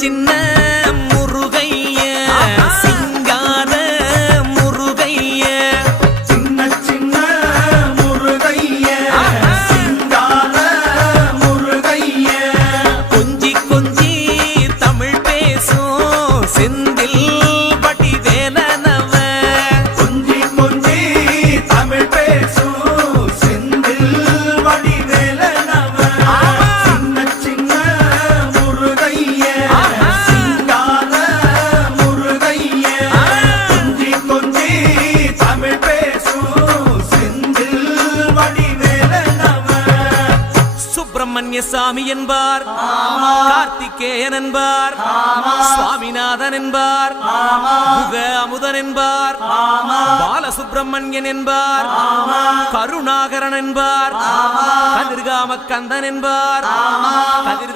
சின்ன முருகைய சிங்கார முருகைய சின்ன சின்ன முருகைய சிங்கார முருகைய கொஞ்சி கொஞ்சி தமிழ் பேசும் செந்தில் வடிவேலனவ கொஞ்சி கொஞ்சி தமிழ் பேசும் செந்தில் வடிவேலனவ சின்ன சின்ன முருகைய சிங்கார முருகைய கொஞ்சி கொஞ்சி தமிழ் பேசும் செந்தில் வடிவேலனவ சுப்பிரமணிய சாமி என்பார், கார்த்திகேயன் என்பார், சுவாமிநாதன் என்பார், முக அமுதன் என்பார், பாலசுப்பிரமணியன் என்பார், கருணாகரன் என்பார், கதிர்காம கந்தன் என்பார்,